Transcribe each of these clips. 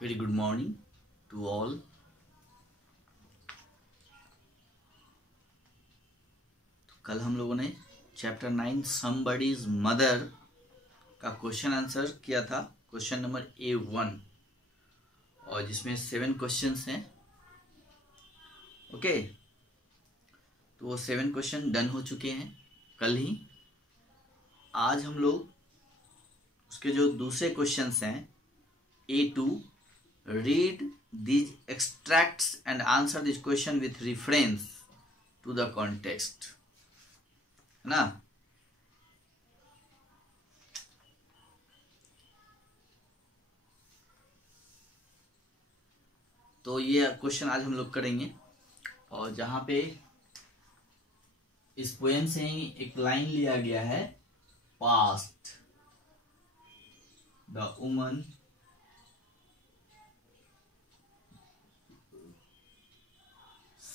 Very good morning to all. कल हम लोगों ने चैप्टर 9 समबडीज मदर का क्वेश्चन आंसर किया था, क्वेश्चन नंबर A1, और जिसमें 7 क्वेश्चंस हैं। ओके, तो वो 7 क्वेश्चन डन हो चुके हैं कल ही। आज हम लोग उसके जो दूसरे क्वेश्चंस हैं A2, read these extracts and answer this question with reference to the context, है ना। तो ये क्वेश्चन आज हम लोग करेंगे, और जहां पे इस पोएम से ही एक लाइन लिया गया है, past the woman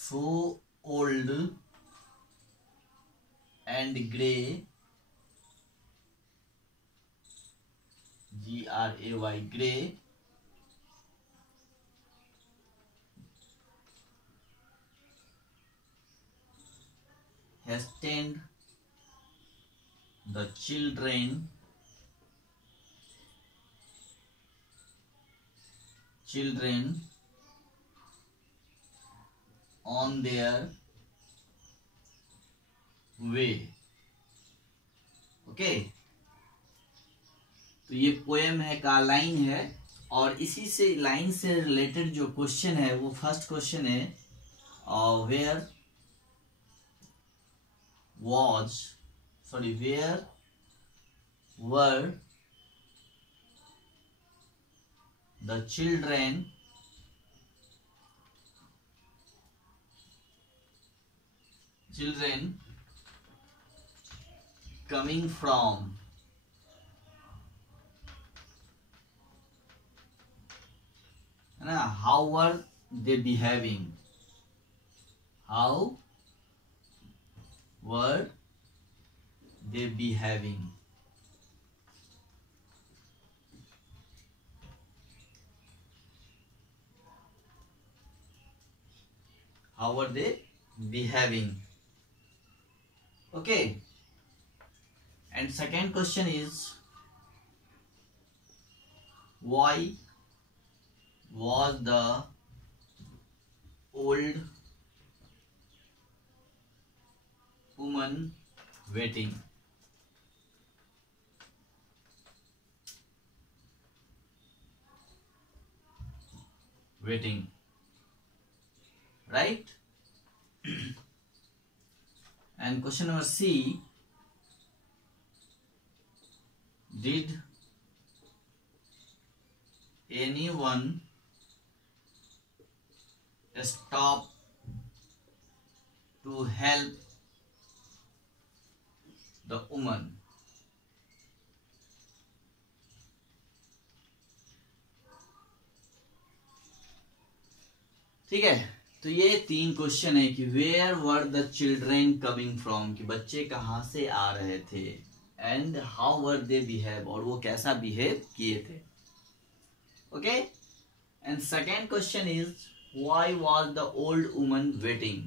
so old and grey, Gray, grey, has tend the children on their way। Okay, तो ये पोएम है का लाइन है, और इसी से लाइन से रिलेटेड जो क्वेश्चन है वो फर्स्ट क्वेश्चन है, where were the children coming from, है ना। How were they behaving? How were they behaving? How were they behaving? Okay. And second question is, why was the old woman waiting? Right? And question number C, did anyone stop to help the woman? ठीक है, तो ये 3 question है कि where were the children coming from, कि बच्चे कहां से आ रहे थे, and how were they behave, और वो कैसा बिहेव किए थे। Okay, and second question is, why was the old woman waiting?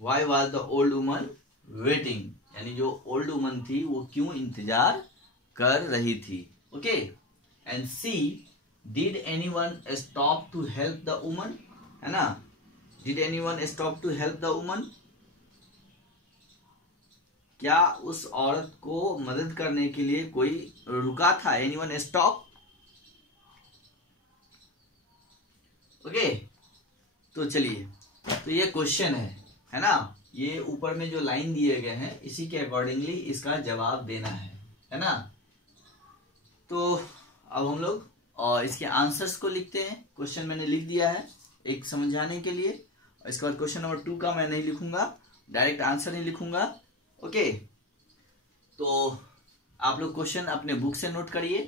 Why was the old woman waiting, यानी जो ओल्ड वुमन थी वो क्यों इंतजार कर रही थी। Okay, and C, did anyone stop to help the woman, है ना। Did anyone stop to help the woman, क्या उस औरत को मदद करने के लिए कोई रुका था? Anyone stop? ओके, तो चलिए, तो ये क्वेश्चन है ना। ये ऊपर में जो लाइन दिए गए हैं इसी के अकॉर्डिंगली इसका जवाब देना है ना। तो अब हम लोग इसके आंसर्स को लिखते हैं। क्वेश्चन मैंने लिख दिया है एक समझाने के लिए, और इसके बाद क्वेश्चन नंबर 2 का मैं नहीं लिखूंगा, डायरेक्ट आंसर नहीं लिखूंगा। ओके, तो आप लोग क्वेश्चन अपने बुक से नोट करिए,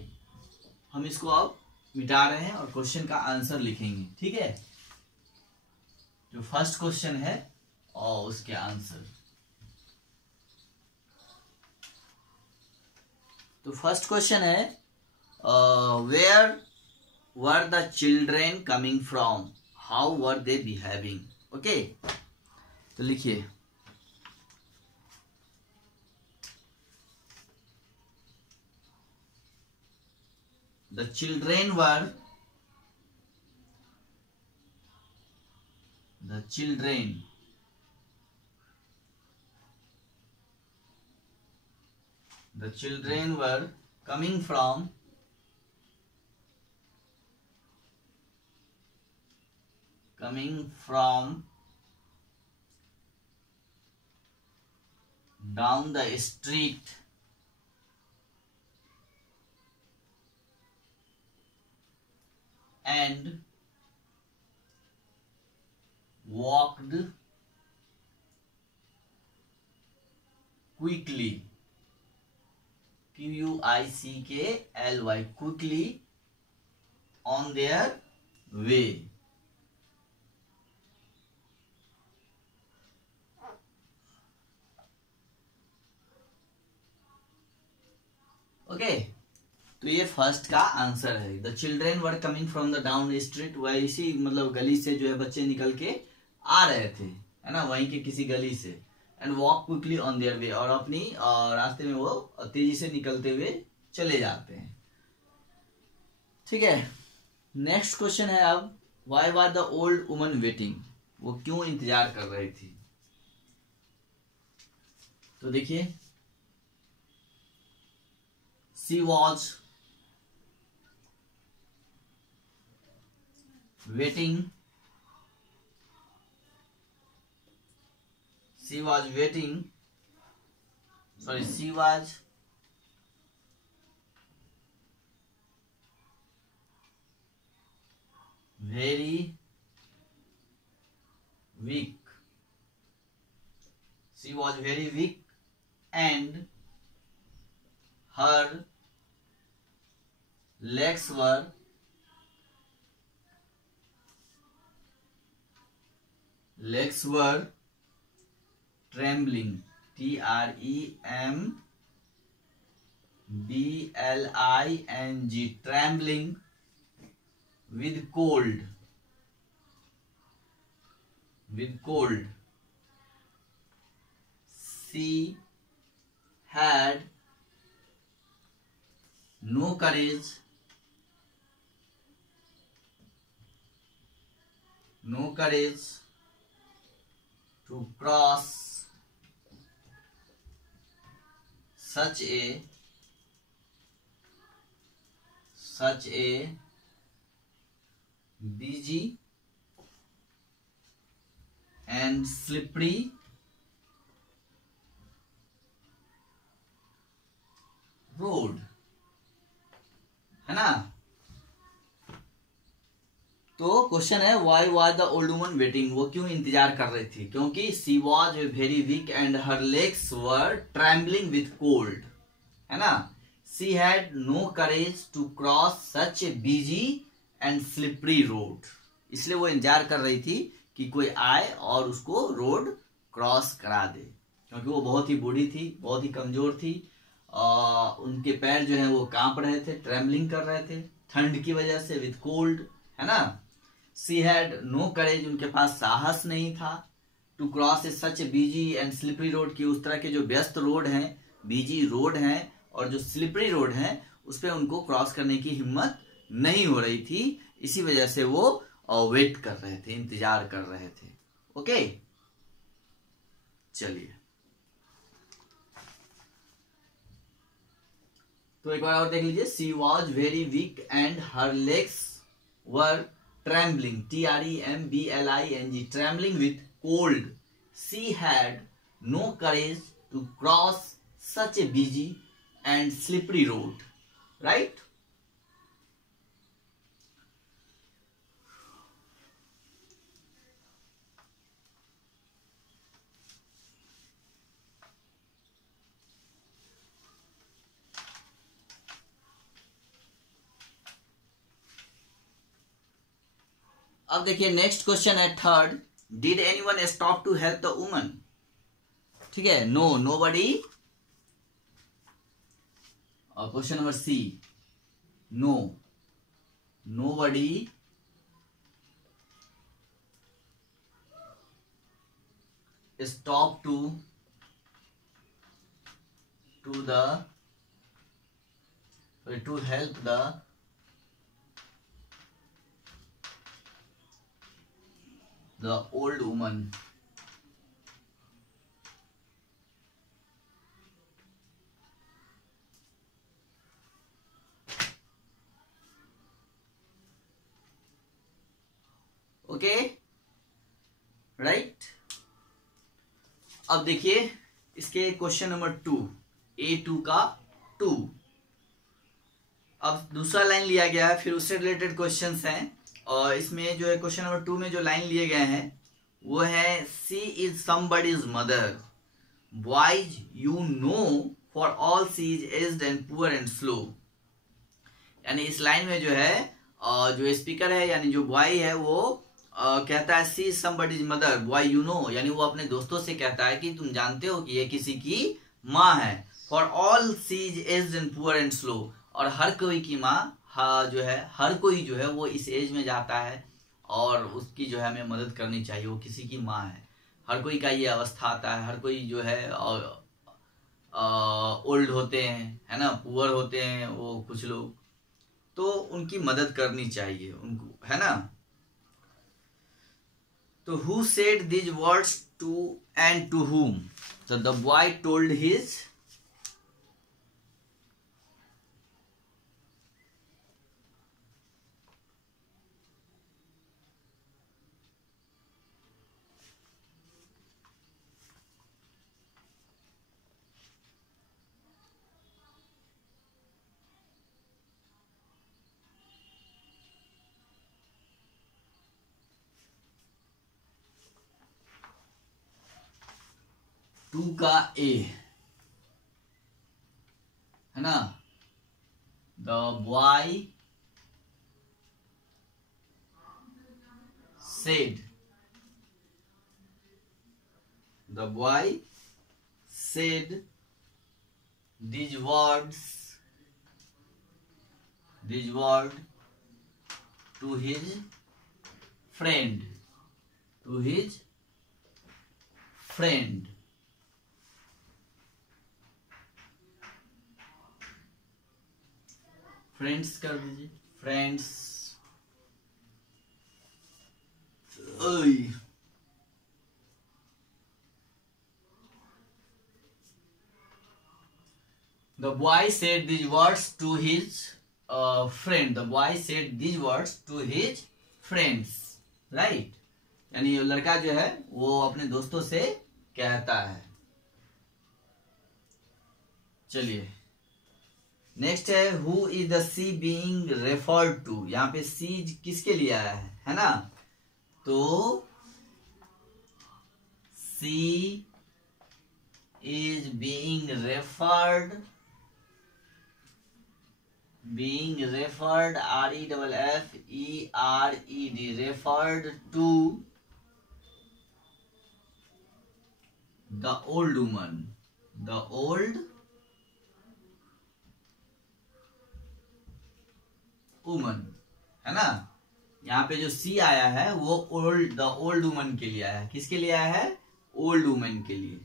हम इसको अब मिटा रहे हैं और क्वेश्चन का आंसर लिखेंगे। ठीक है, जो फर्स्ट क्वेश्चन है और उसके आंसर। तो फर्स्ट क्वेश्चन है, where were the children coming from, how were they behaving. Okay, तो लिखिए the children were, the children were coming from down the street and walked quickly, Quickly, quickly on their way. Okay, तो ये first का answer है। The children were coming from the down street, वैसी मतलब गली से जो है बच्चे निकल के आ रहे थे, है ना, वहीं के किसी गली से। And walk quickly on their way, और अपनी रास्ते में वो तेजी से निकलते हुए चले जाते हैं। ठीक है, नेक्स्ट क्वेश्चन है अब, why was the old woman waiting, वो क्यों इंतजार कर रही थी। तो देखिए, she was waiting she was very weak, and her legs were trembling, trembling, trembling with cold. She had no courage to cross such a busy and slippery road, है ना। तो क्वेश्चन है, why was the old woman waiting, वो क्यों इंतजार कर रही थी, क्योंकि she was very weak and her legs were trembling with cold, है ना। She had no courage to cross such a busy and slippery road, इसलिए वो इंतजार कर रही थी कि कोई आए और उसको रोड क्रॉस करा दे, क्योंकि वो बहुत ही बूढ़ी थी, बहुत ही कमजोर थी, उनके पैर जो है वो कांप रहे थे, ट्रेम्बलिंग कर रहे थे ठंड की वजह से, विथ कोल्ड, है ना। शी हैड नो करेज, उनके पास साहस नहीं था, to cross a such busy and slippery road, की उस तरह के जो व्यस्त रोड हैं, बिजी रोड हैं और जो स्लिपरी रोड हैं, उस पर उनको क्रॉस करने की हिम्मत नहीं हो रही थी, इसी वजह से वो वेट कर रहे थे, इंतजार कर रहे थे। ओके, चलिए तो एक बार और देख लीजिए, she was very weak and her legs were trembling, trembling, trembling with cold. She had no courage to cross such a busy and slippery road, right? अब देखिए नेक्स्ट क्वेश्चन है third, did anyone stop to help the woman. ठीक है, no, nobody. और question number C, no, nobody stop to help the old woman. Okay, right. अब देखिए इसके question number 2, A2 का 2। अब दूसरा लाइन लिया गया है, फिर उससे रिलेटेड क्वेश्चंस हैं, और इसमें जो है क्वेश्चन नंबर 2 में जो लाइन लिए गए हैं वो है she is somebody's mother, boys you know for all she is aged and poor and slow. यानी इस लाइन में जो है जो स्पीकर है यानी जो बॉय है वो कहता है she is somebody's mother, boy you know, यानी वो अपने दोस्तों से कहता है कि तुम जानते हो कि ये किसी की माँ है। For all she is aged and poor and slow, और हर कोई की माँ जो है, हर कोई जो है वो इस एज में जाता है और उसकी जो है हमें मदद करनी चाहिए, वो किसी की माँ है। हर कोई का ये अवस्था आता है, हर कोई जो है ओल्ड होते हैं, है ना, पुअर होते हैं वो कुछ लोग, तो उनकी मदद करनी चाहिए उनको, है ना। तो who said these words to and to whom? तो the boy told his to का ए, है ना, the boy said, the boy said these words to his friend, friends कर दीजिए, friends. The boy said these words to his friend. The boy said these words to his friends. Right? यानी ये लड़का जो है वो अपने दोस्तों से कहता है। चलिए नेक्स्ट है who is the she being referred to. यहाँ पे सी किसके लिए आया है ना, तो she is being referred, REFFERED, referred to the old woman, है ना। यहाँ पे जो सी आया है वो द ओल्ड वुमन के लिए आया है। किसके लिए आया है? ओल्ड वुमन के लिए,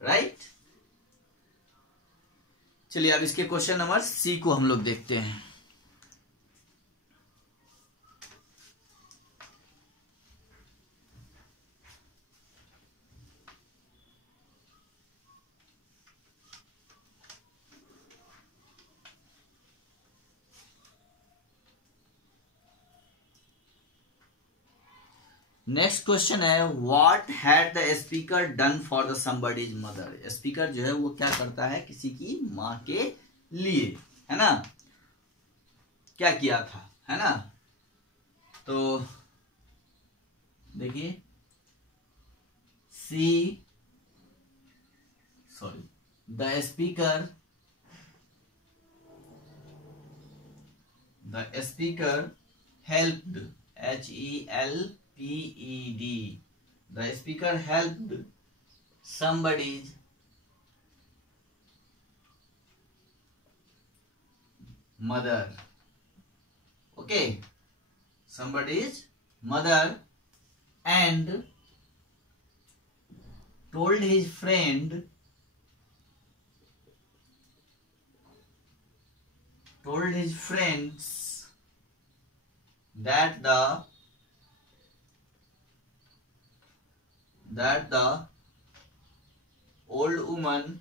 राइट। चलिए अब इसके क्वेश्चन नंबर सी को हम लोग देखते हैं। नेक्स्ट क्वेश्चन है what had the speaker done for the somebody's mother. Speaker जो है वो क्या करता है किसी की माँ के लिए, है ना, क्या किया था, है ना। तो देखिए the speaker helped, HELPED, the speaker helped somebody's mother Okay, somebody's mother and told his friends that the old woman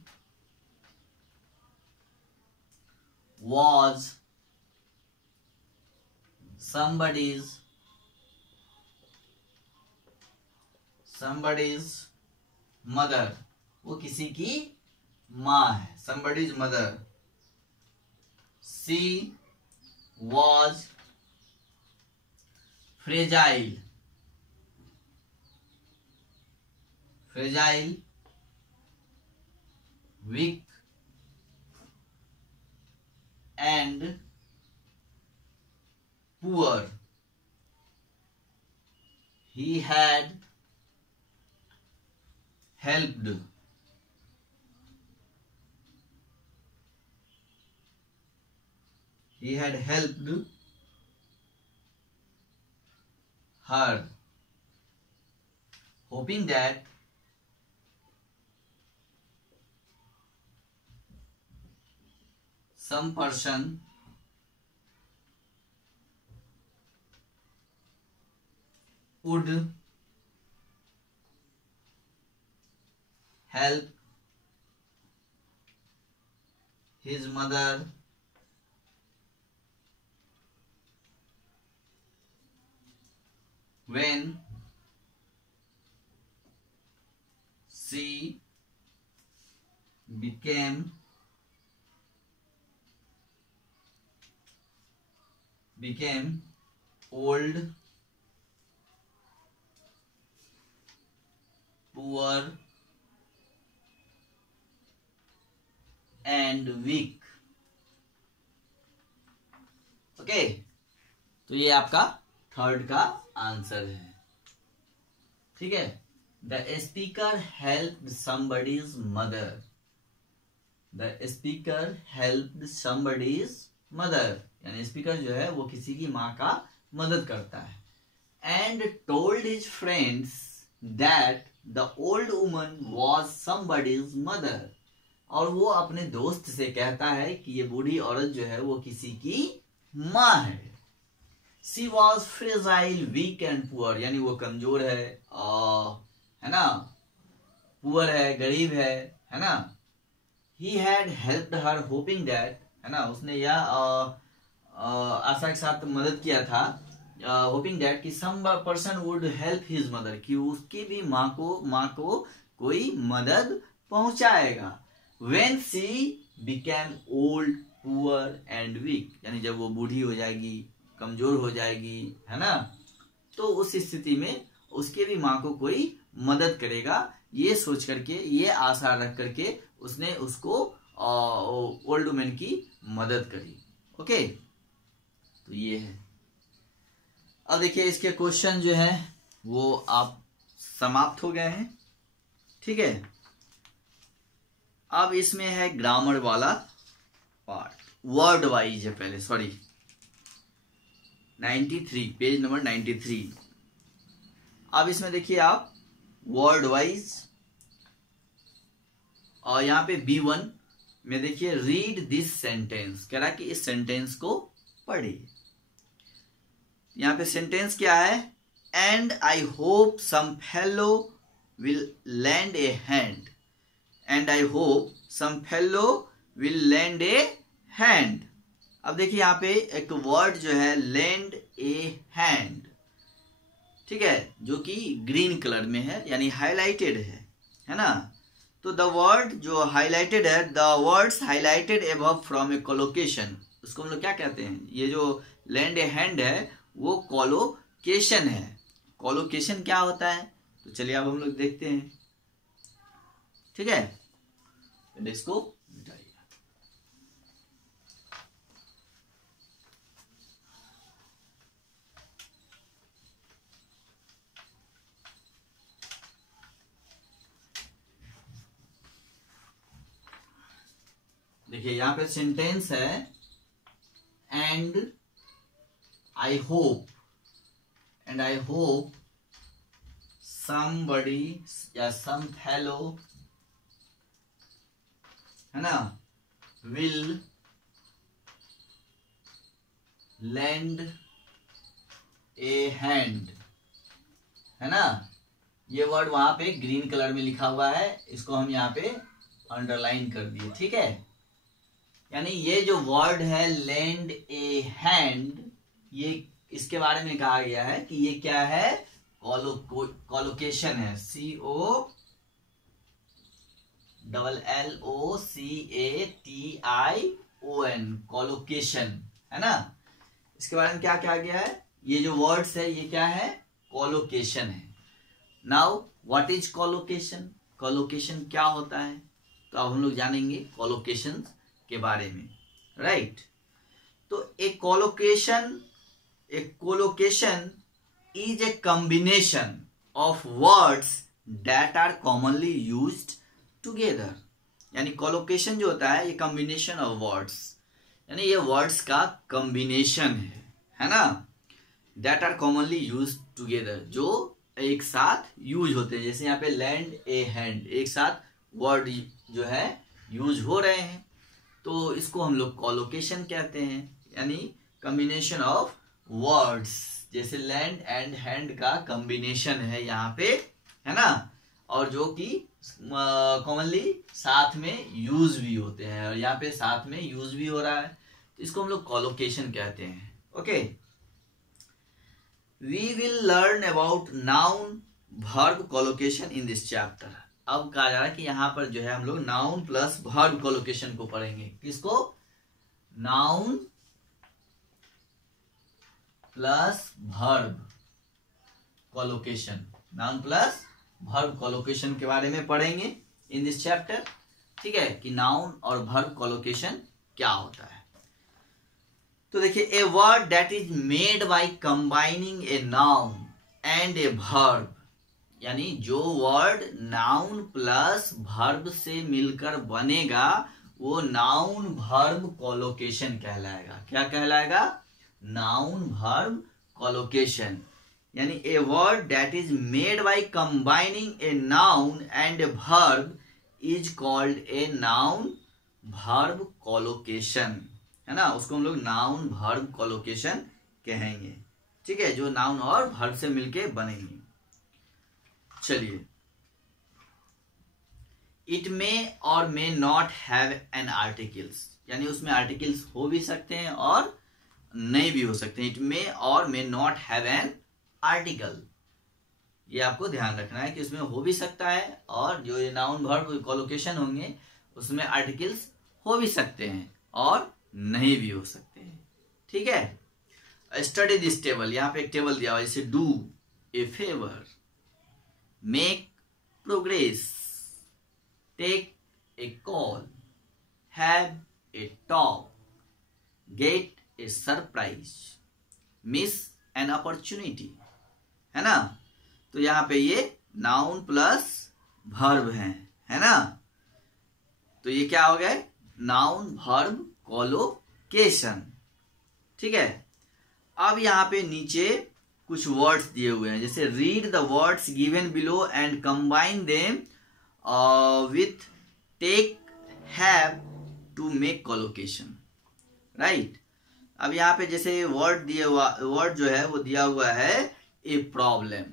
was somebody's mother, वो किसी की माँ है. somebody's mother. She was fragile, weak and poor. He had helped her, hoping that some person would help his mother when she became old, poor and weak. Okay, तो ये आपका third का answer है. ठीक है. The speaker help somebody's mother. यानी speaker जो है वो किसी की माँ का मदद करता है. And told his friends that the old woman was somebody's mother. और वो अपने दोस्त से कहता है कि ये बूढ़ी औरत जो है वो किसी की माँ है. She was fragile, weak and poor. यानी वो कमजोर है ना, पुअर है, गरीब है ना. He had helped her hoping that, है ना, उसने यह आशा के साथ मदद किया था, होपिंग दैट कि some person would help his mother, कि उसकी भी माँ को कोई मदद पहुंचाएगा. When she became old, poor and weak, यानी जब वो बूढ़ी हो जाएगी, कमजोर हो जाएगी, है ना, तो उस स्थिति में उसके भी माँ को कोई मदद करेगा, ये सोच करके, ये आशा रख करके उसने उसको ओल्ड वुमेन की मदद करी. ओके, तो ये है. अब देखिए इसके क्वेश्चन जो है वो आप समाप्त हो गए हैं. ठीक है. अब इसमें है ग्रामर वाला पार्ट, वर्ड वाइज है पहले, सॉरी 93, पेज नंबर 93. अब इसमें देखिए आप वर्ड वाइज, और यहां पे B1 में देखिए रीड दिस सेंटेंस, कह रहा कि इस सेंटेंस को पढ़िए. यहां पे सेंटेंस क्या है? And I hope some fellow will lend a hand. And I hope some fellow will lend a hand. अब देखिए यहाँ पे एक वर्ड जो है lend a hand, ठीक है, जो कि ग्रीन कलर में है, यानी हाईलाइटेड है ना. तो द वर्ड जो हाईलाइटेड है, the words highlighted above from a collocation, उसको हम लोग क्या कहते हैं? ये जो lend a hand है वो कोलोकेशन है. कोलोकेशन क्या होता है? तो चलिए अब हम लोग देखते हैं. ठीक है, इसको मिटाइए. देखिए यहां पे सेंटेंस है and I hope, and I hope somebody या some fellow, है ना, will lend a hand, है ना। ये वर्ड वहां पे ग्रीन कलर में लिखा हुआ है, इसको हम यहाँ पे अंडरलाइन कर दिए, ठीक है। यानी ये जो वर्ड है lend a hand, ये इसके बारे में कहा गया है कि ये क्या है, कॉलोकेशन है, COLLOCATION, कॉलोकेशन, है ना। इसके बारे में क्या कहा गया है, ये जो वर्ड्स है ये क्या है, कॉलोकेशन है। Now what is collocation, collocation क्या होता है, तो अब हम लोग जानेंगे कॉलोकेशन के बारे में, राइट। तो एक colocation is a combination of words that are commonly used together। यानी कोलोकेशन जो होता है ये कॉम्बिनेशन ऑफ वर्ड्स, यानी ये वर्ड्स का कॉम्बिनेशन है ना, that are commonly used together, जो एक साथ यूज होते हैं। जैसे यहाँ पे lend a hand, एक साथ वर्ड जो है यूज हो रहे हैं, तो इसको हम लोग कोलोकेशन कहते हैं, यानी कॉम्बिनेशन ऑफ वर्ड्स। जैसे लैंड एंड हैंड का कॉम्बिनेशन है यहाँ पे, है ना, और जो कि कॉमनली साथ में यूज भी होते हैं, और यहाँ पे साथ में यूज भी हो रहा है, तो इसको हम लोग कोलोकेशन कहते हैं। Okay, we will learn about noun verb collocation in this chapter. अब कहा जा रहा है कि यहाँ पर जो है हम लोग नाउन प्लस वर्ब कोलोकेशन को पढ़ेंगे। किसको, noun plus verb collocation, noun plus verb collocation के बारे में पढ़ेंगे इन दिस चैप्टर, ठीक है, कि नाउन और वर्ब कोलोकेशन क्या होता है। तो देखिए, ए word that is made by combining a noun and a verb, यानी जो वर्ड नाउन प्लस वर्ब से मिलकर बनेगा वो नाउन वर्ब कोलोकेशन कहलाएगा। क्या कहलाएगा, नाउन वर्ब कोलोकेशन। यानी a word that is made by combining a noun and a verb is called a noun verb collocation, है ना, उसको हम लोग नाउन वर्ब कोलोकेशन कहेंगे, ठीक है, जो नाउन और वर्ब से मिलके बनेंगे। चलिए, इट मे और may not have an articles, यानी उसमें आर्टिकल्स हो भी सकते हैं और नहीं भी हो सकते हैं। इट मे और may not have an article, ये आपको ध्यान रखना है कि उसमें हो भी सकता है, और जो ये नाउन वर्ब कोलोकेशन होंगे उसमें आर्टिकल्स हो भी सकते हैं और नहीं भी हो सकते हैं, ठीक है। स्टडी दिस टेबल, यहाँ पे एक टेबल दिया हुआ है, जैसे do a favour, make progress, take a call, have a talk, get a surprise, miss an opportunity, है ना। तो यहाँ पे ये नाउन प्लस वर्ब है ना, तो ये क्या हो गया, नाउन वर्ब कोलोकेशन, ठीक है। अब यहाँ पे नीचे कुछ वर्ड्स दिए हुए हैं, जैसे read the words given below and combine them with take, have, to make collocation, right. अब यहाँ पे जैसे वर्ड जो है वो दिया हुआ है ए प्रॉब्लम।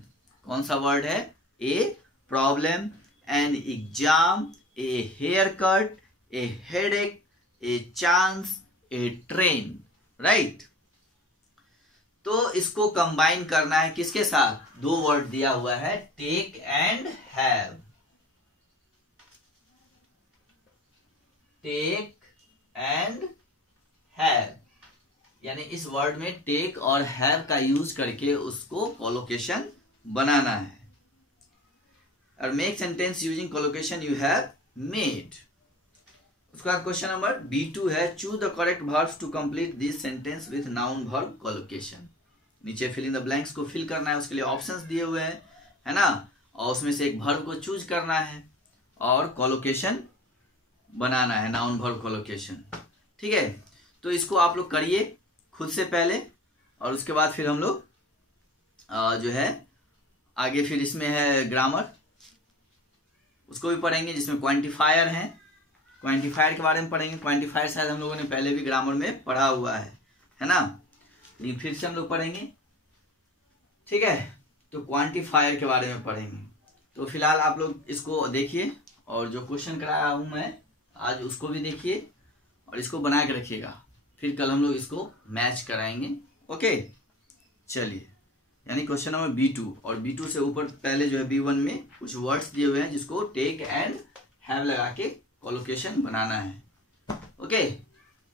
कौन सा वर्ड है, a problem, an exam, a haircut, a headache, a chance, a train, right. तो इसको कंबाइन करना है किसके साथ, दो वर्ड दिया हुआ है, take and have, take and have, यानी इस वर्ड में टेक और हैव का यूज करके उसको कोलोकेशन बनाना है। और make sentence using collocation you have made. उसका क्वेश्चन नंबर B2 है, choose the correct verbs to complete this sentence with noun verb collocation. नीचे फिल इन द ब्लैंक्स को फिल करना है, उसके लिए ऑप्शंस दिए हुए हैं, है ना, और उसमें से एक वर्ब को चूज करना है और कोलोकेशन बनाना है, नाउन वर्ब कोलोकेशन, ठीक है। तो इसको आप लोग करिए खुद से पहले, और उसके बाद फिर हम लोग जो है आगे फिर इसमें है ग्रामर, उसको भी पढ़ेंगे, जिसमें क्वांटिफायर है, क्वांटिफायर के बारे में पढ़ेंगे। क्वांटिफायर शायद हम लोगों ने पहले भी ग्रामर में पढ़ा हुआ है ना, लेकिन फिर से हम लोग पढ़ेंगे, ठीक है। तो क्वांटिफायर के बारे में पढ़ेंगे। तो फिलहाल आप लोग इसको देखिए, और जो क्वेश्चन कराया हूं मैं आज उसको भी देखिए और इसको बना के रखिएगा, फिर कल हम लोग इसको मैच कराएंगे। ओके, चलिए, यानी क्वेश्चन नंबर B2, और B2 से ऊपर पहले जो है B1 में कुछ वर्ड्स दिए हुए हैं जिसको टेक एंड हैव लगा के कोलोकेशन बनाना है। ओके,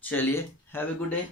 चलिए, हैव ए गुड डे।